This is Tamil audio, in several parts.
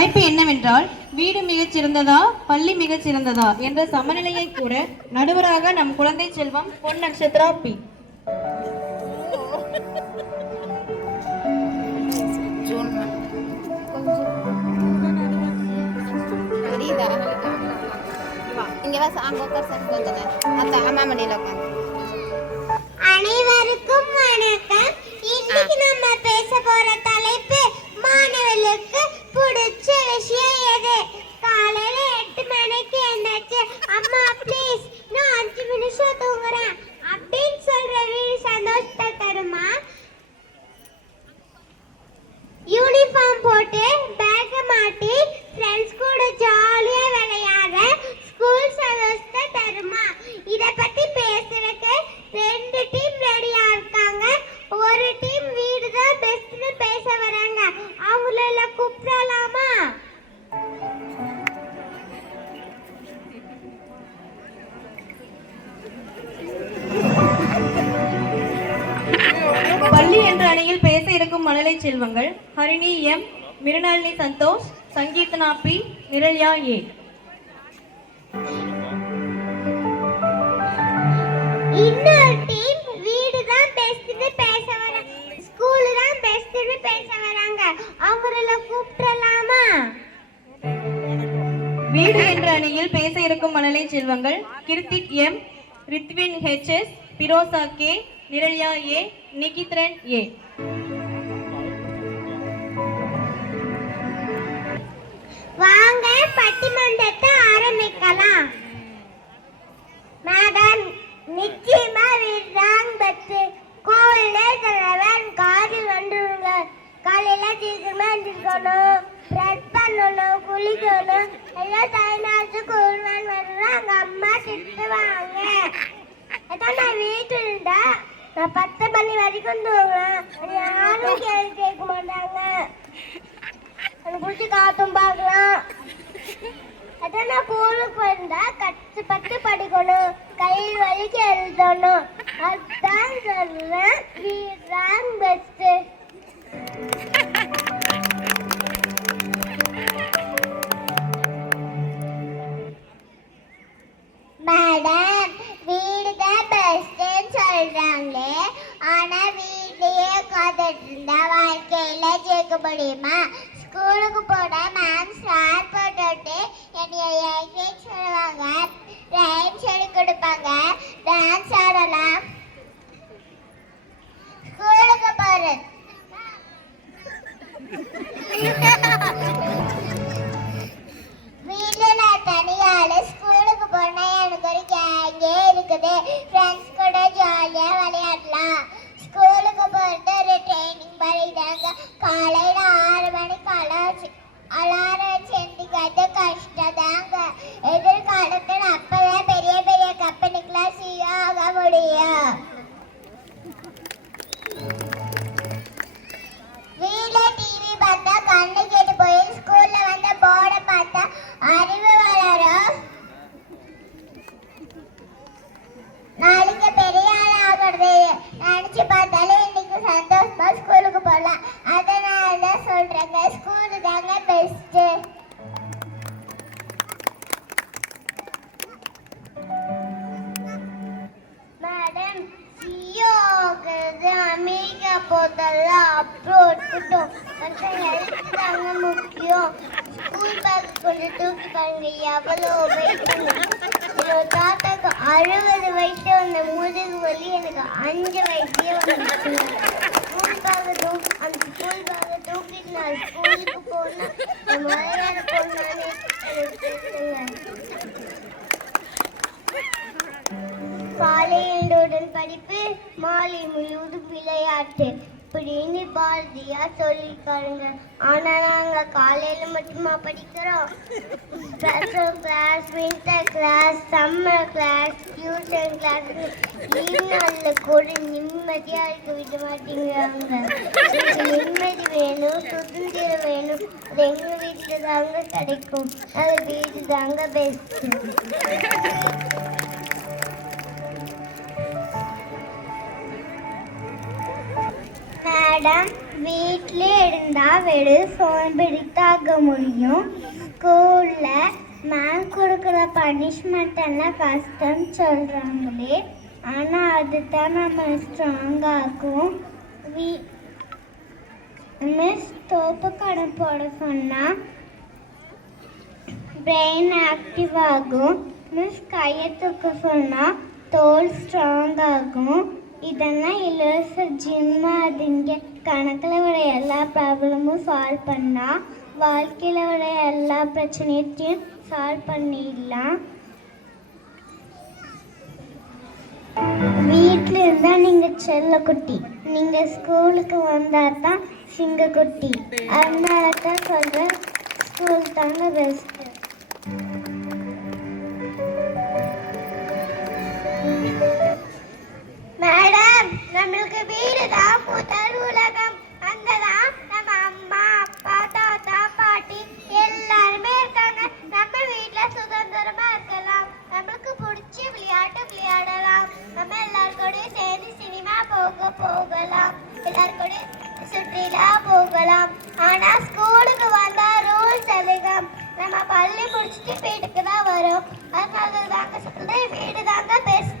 தலைப்பு என்னவென்றால் வீடு மிகச் சிறந்ததா பள்ளி மிகச் சிறந்ததா என்ற சமநிலையை கூற நடுவராக நம் குழந்தை செல்வம் பொன் நட்சத்திரா பி. அனைவருக்கும் வணக்கம். இன்னைக்கு நம்ம பேச போற தலைப்பு மாணவர்களுக்கு பிடிச்ச விஷயம் எது? காலையில 8 மணிக்கு எழுந்தாச்சு, அம்மா ப்ளீஸ் நான் 5 நிமிஷம் தூங்குறேன் அப்படின்னு சொல்ற வீடு சந்தோஷத்தை தருமா? யூனிஃபார்ம் போட்டு பேக்க மாட்டி ஃப்ரெண்ட்ஸ் கூட ஜாலியா விளையாட ஸ்கூல் சந்தோஷத்தை தருமா? இத பத்தி பேசுறதுக்கு 2 டீம் ரெடியா இருக்காங்க. ஒரு டீம் வீடு தான் பெஸ்ட்னு பேச வராங்க. அவங்கள கூப்பிடலாமா? பள்ளி என்ற அணியில் பேச இருக்கும் மழலை செல்வங்கள் ஹரிணி எம், மிருணாலினி சந்தோஷ், சங்கீர்த்தனா பி, நிரல்யா ஏ. இன்னொரு டீம் வீடு தான் பெஸ்ட்னு பேச வராங்க. ஸ்கூல் தான் பெஸ்ட்னு பேச வராங்க. அவங்கள கூப்பிடலாமா? வீடு என்ற அணியில் பேச இருக்கும் மழலை செல்வங்கள் Hrithik M, Rithvin HS, பிரோசா K, நிரல்யா ஏ, நிகித்ரன் ஏ. வாங்க பட்டிமன்றத்தை ஆரம்பிக்கலாம். மேடம், நிச்சயமா வீடுதான் பெஸ்ட். ஸ்கூல்ல தலைவன் காரில் வந்துருங்க. காலையில சீக்கிரமா எழுந்திருக்கணும், ப்ரஷ் பண்ணணும், குளிக்கணும். எல்லாம் டைமாச்சு ஸ்கூல்மேன் வருவாங்க, அம்மா திட்டுவாங்க. அதான் நான் வீட்டில் இருந்தா நான் 10 மணி வரைக்கும் தூங்குறேன். யாரும் கேள்வி கேட்க மாட்டாங்க. எனக்கு பிடிச்சி காத்தும் பார்க்கலாம். அதான் நான் ஸ்கூலுக்கு வந்தா கஷ்டப்பட்டு படிக்கணும், கை வலிக்கு எழுதணும். அதான் சொல்றேன் வீடுதான் பெஸ்ட். மேடம், வீடுதான் பெஸ்ட்னு சொல்றாங்களே, ஆனா வீட்லயே உட்காந்துட்டு இருந்தா வாழ்க்கையில ஜெயிக்க முடியுமா? ஸ்கூலுக்கு போனா மேம் ஸ்டார் போட்டுட்டு என்னைய என்கரேஜ் பண்ணுவாங்க, ரைம் சொல்லி கொடுப்பாங்க, டான்ஸ் ஆடலாம். ஸ்கூலுக்கு போறது வீட்டுல நான் தனியால. ஸ்கூலுக்கு போனா எனக்கு ஒரு கேங்கே இருக்குது, ஃப்ரெண்ட்ஸ் கூட ஜாலியா விளையாடலாம். ஸ்கூலுக்கு போறது ஒரு ட்ரைனிங் பண்ணிட்டாங்க. காலையில 6 மணிக்கு அலாரம் வச்சு எந்திக்கிறது கஷ்டம் தாங்க. எதிர்காலத்தில் அப்பதான் பெரிய பெரிய கம்பெனிக்கெல்லாம் CEO ஆக முடியும். வீட்ல டிவி பார்த்தா கண்ணு கேட்டு போய், ஸ்கூல்ல வந்த போர்டை பார்த்தா அறிவு வளரும். நாளைக்கு பெரிய ஆள் ஆகிறது நினைச்சு பார்த்தாலே இன்னைக்கு சந்தோஷமா ஸ்கூலுக்கு போகலாம். அதனால தான் சொல்றேங்க, ஸ்கூலு தாங்க பெஸ்ட். மேடம், CEO ஆகிறது அமெரிக்கா போதெல்லாம் அப்ரோட் கூட்டம். கொஞ்சம் ஹெல்த் தாங்க முக்கியம். ஸ்கூல் பேக் கொஞ்சம் தூக்கி பாருங்க, எவ்வளோ வெயிட். என்னோட தாத்தாக்கு 60 வயசு வந்த முதுகு வலி எனக்கு 5 வயசுலயே வந்துச்சு. அந்த ஸ்கூல் பேக்கை தூக்கிட்டு நான் ஸ்கூலுக்கு போனேன். மலையாள போனானே காலை எழுந்தவுடன் படிப்பு, மாலை முழுவதும் விளையாட்டு இப்படின்னு பாரதியார் சொல்லியிருக்காருங்க. ஆனா நாங்க காலையில மட்டுமா படிக்கிறோம்? Special class, winter class, summer class, tuition class, leave நாள்ல கூட நிம்மதியா இருக்க விட மாட்டேங்கிறாங்க. நிம்மதி வேணும், சுதந்திரம் வேணும். அது எங்க வீட்டுல தாங்க கிடைக்கும். அது வீடு தாங்க பெஸ்ட். மேடம், வீட்டிலே இருந்தா வெறும் சோம்பேறித்தாக முடியும். ஸ்கூல்ல மேம் கொடுக்குற பனிஷ்மெண்ட் எல்லாம் கஷ்டம் சொல்றாங்களே, ஆனா அதுதான் நம்ம ஸ்ட்ராங் ஆகும். மிஸ் தோப்பு கடன் போட சொன்னா பிரெயின் ஆக்டிவ் ஆகும். மிஸ் கையை தூக்க சொன்னா தோல் ஸ்ட்ராங் ஆகும். இதெல்லாம் இலவச ஜிம். அதுங்க கணக்கில் வர எல்லா ப்ராப்ளமும் சால்வ் பண்ணா வாழ்க்கையில் வர எல்லா பிரச்சனையத்தையும் சால்வ் பண்ணிடலாம். வீட்டில் இருந்தால் நீங்கள் செல்லக்குட்டி, நீங்கள் ஸ்கூலுக்கு வந்தால் தான் சிங்கக்குட்டி. அதனால தான் சொல்கிறேன், ஸ்கூல் தாங்க பெஸ்ட்டு. மேடம், நம்மளுக்கு வீடு தான் முதல் உலகம். அங்கதான் நம்ம அம்மா அப்பா தாத்தா பாட்டி எல்லாருமே இருக்காங்க. நம்ம வீட்டுல சுதந்திரமா இருக்கலாம். நம்மளுக்கு பிடிச்ச விளையாட்டு விளையாடலாம். நம்ம எல்லாருக்கூடயும் சேர்ந்து சினிமா போகலாம். எல்லாருக்கூடயும் சுற்றுலா போகலாம். ஆனா ஸ்கூலுக்கு வந்தா ரூல்ஸ் அதிகம். நம்ம பள்ளி முடிச்சுட்டு வீட்டுக்கு தான் வரும். அதனால தாங்க சொல்றேன், வீடு தாங்க பெஸ்ட்.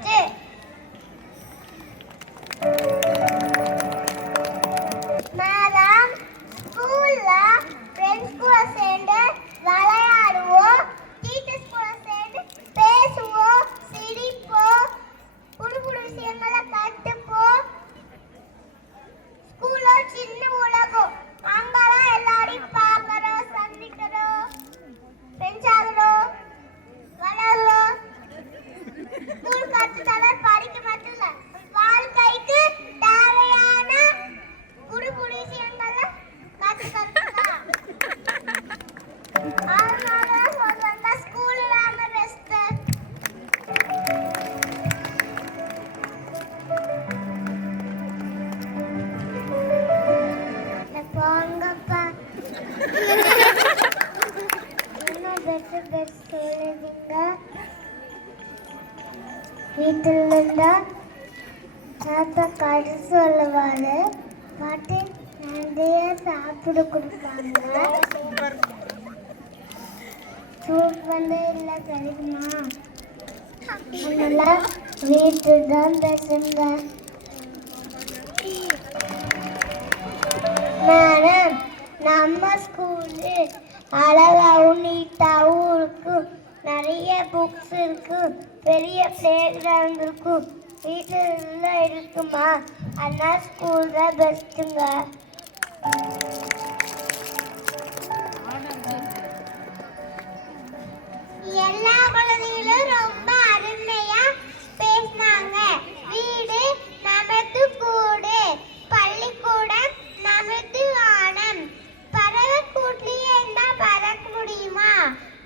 மேடம், ஸ்கூல்ல ஃப்ரெண்ட்ஸ் கூட சேர்ந்து விளையாடுவோம். டீச்சர்ஸ் கூட சேர்ந்து பேசுவோம், சிரிப்போம், புது புது விஷயங்களை கற்றுப்போம். ஸ்கூல்ல சின்ன உலகம். அங்கதான் எல்லாரையும் பார்க்கறோம், சந்திக்கிறோம், ஃப்ரெண்ட்ஸ் ஆகிறோம், வளர்றோம். ஸ்கூல் கற்றுத்தர படிக்க மட்டும் இல்லை, வாழ்க்கைக்கு தேவையான புது புது விஷயங்களை கற்றுக்கலாம். அதனால சொல்றேன், ஸ்கூல் இல்லாம பெஸ்ட். போங்கப்பா, என்ன பெஸ்ட் சொல்லுவீங்க? வீட்டில் இருந்தா தாத்தா கதை சொல்லுவாரு, பாட்டி நிறைய சாப்பிட கொடுப்பாங்க. சூப் வந்து இல்லை கிடைக்குமா? அதனால வீட்டு தான் பேசுங்க. மேடம், நம்ம ஸ்கூலு அழகாவும் நீட்டாகவும் இருக்கு. நிறைய புக்ஸ் இருக்கு, பெரிய பிளே கிரவுண்ட் இருக்கு. வீட்டில் இருக்குமா? அதனால ஸ்கூல் தான் பெஸ்ட்டுங்க. எல்லா குழந்தைகளும் ரொம்ப அருமையா பேசினாங்க. வீடு நமது கூடு, பள்ளிக்கூடம் நமது வானம். பறவை கூட்டிலேயே இருந்தா பறக்க முடியுமா?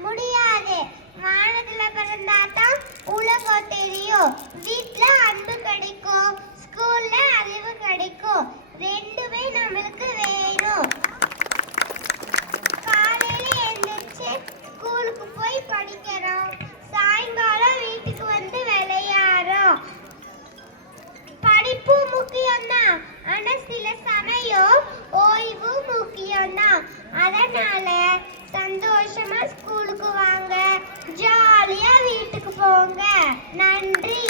முடியாது. வானத்துல பிறந்தாதான் உலகம் தெரியும். வீட்டுல அன்பு கிடைக்கும், ஸ்கூல்ல அறிவு கிடைக்கும். ரெண்டுமே நம்மளுக்கு வேணும். காலையில எழுந்திரிச்சு ஸ்கூலுக்கு போய் படிக்கிறோம், சாயங்காலம் வீட்டுக்கு வந்து விளையாடுறோம். படிப்பு முக்கியம்தான், ஆனா சில சமயம் ஓய்வு முக்கியம்தான். அதனால சந்தோஷமா ஸ்கூலுக்கு வாங்க, ஜாலியா வீட்டுக்கு போங்க. நன்றி.